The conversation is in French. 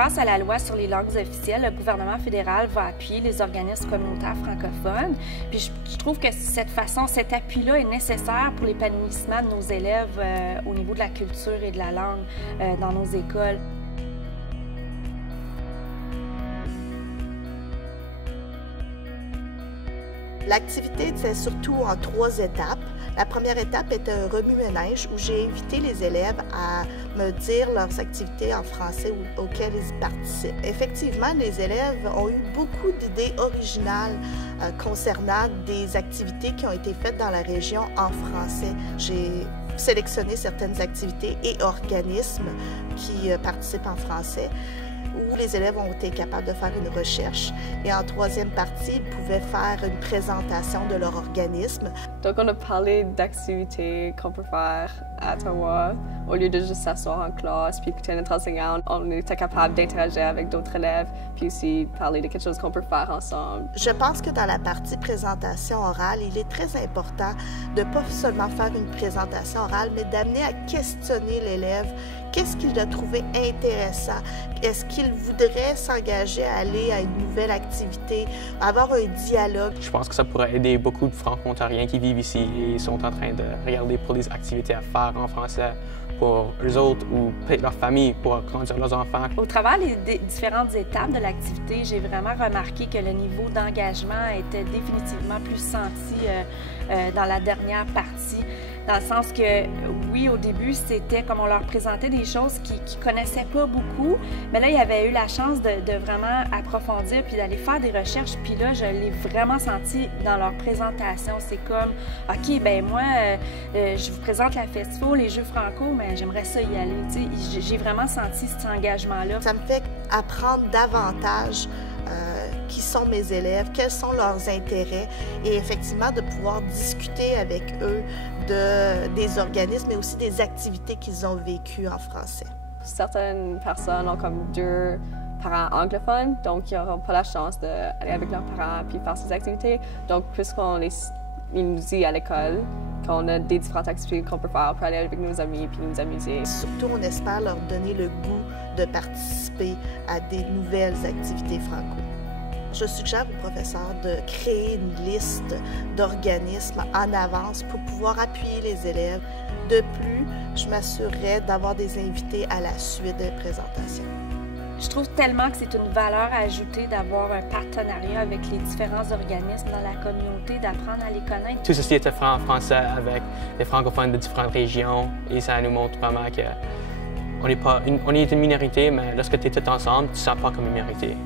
grâce à la loi sur les langues officielles, le gouvernement fédéral va appuyer les organismes communautaires francophones. Puis je trouve que cet appui-là est nécessaire pour l'épanouissement de nos élèves au niveau de la culture et de la langue dans nos écoles. L'activité était surtout en 3 étapes. La première étape était un remue-ménage où j'ai invité les élèves à me dire leurs activités en français auxquelles ils participent. Effectivement, les élèves ont eu beaucoup d'idées originales concernant des activités qui ont été faites dans la région en français. J'ai sélectionné certaines activités et organismes qui participent en français, où les élèves ont été capables de faire une recherche. Et en 3e partie, ils pouvaient faire une présentation de leur organisme. Donc, on a parlé d'activités qu'on peut faire à Ottawa. Au lieu de juste s'asseoir en classe puis écouter notre enseignant, on était capable d'interagir avec d'autres élèves puis aussi parler de quelque chose qu'on peut faire ensemble. Je pense que dans la partie présentation orale, il est très important de pas seulement faire une présentation orale, mais d'amener à questionner l'élève. Qu'est-ce qu'il a trouvé intéressant? Est-ce qu'il voudrait s'engager à aller à une nouvelle activité, avoir un dialogue? Je pense que ça pourrait aider beaucoup de franco-ontariens qui vivent ici et sont en train de regarder pour des activités à faire en français pour eux autres ou peut-être leur famille pour grandir leurs enfants. Au travers des différentes étapes de l'activité, j'ai vraiment remarqué que le niveau d'engagement était définitivement plus senti dans la dernière partie. Dans le sens que, oui, au début, c'était comme on leur présentait des choses qu'ils ne connaissaient pas beaucoup, mais là, ils avaient eu la chance de vraiment approfondir puis d'aller faire des recherches. Puis là, je l'ai vraiment senti dans leur présentation. C'est comme, OK, ben moi, je vous présente la Festival, les Jeux franco, mais j'aimerais ça y aller. J'ai vraiment senti cet engagement-là. Ça me fait apprendre davantage qui sont mes élèves, quels sont leurs intérêts et effectivement de pouvoir discuter avec eux des organismes mais aussi des activités qu'ils ont vécues en français. Certaines personnes ont comme 2 parents anglophones, donc ils n'auront pas la chance d'aller avec leurs parents puis faire ces activités. Donc, puisqu'on nous dit à l'école qu'on a des différentes activités qu'on peut faire pour aller avec nos amis puis nous amuser. Surtout, on espère leur donner le goût de participer à des nouvelles activités franco. Je suggère aux professeurs de créer une liste d'organismes en avance pour pouvoir appuyer les élèves. De plus, je m'assurerai d'avoir des invités à la suite des présentations. Je trouve tellement que c'est une valeur ajoutée d'avoir un partenariat avec les différents organismes dans la communauté, d'apprendre à les connaître. Tout ceci était fait en français avec les francophones de différentes régions et ça nous montre vraiment qu'on est une minorité, mais lorsque tu es tous ensemble, tu ne te sens pas comme une minorité.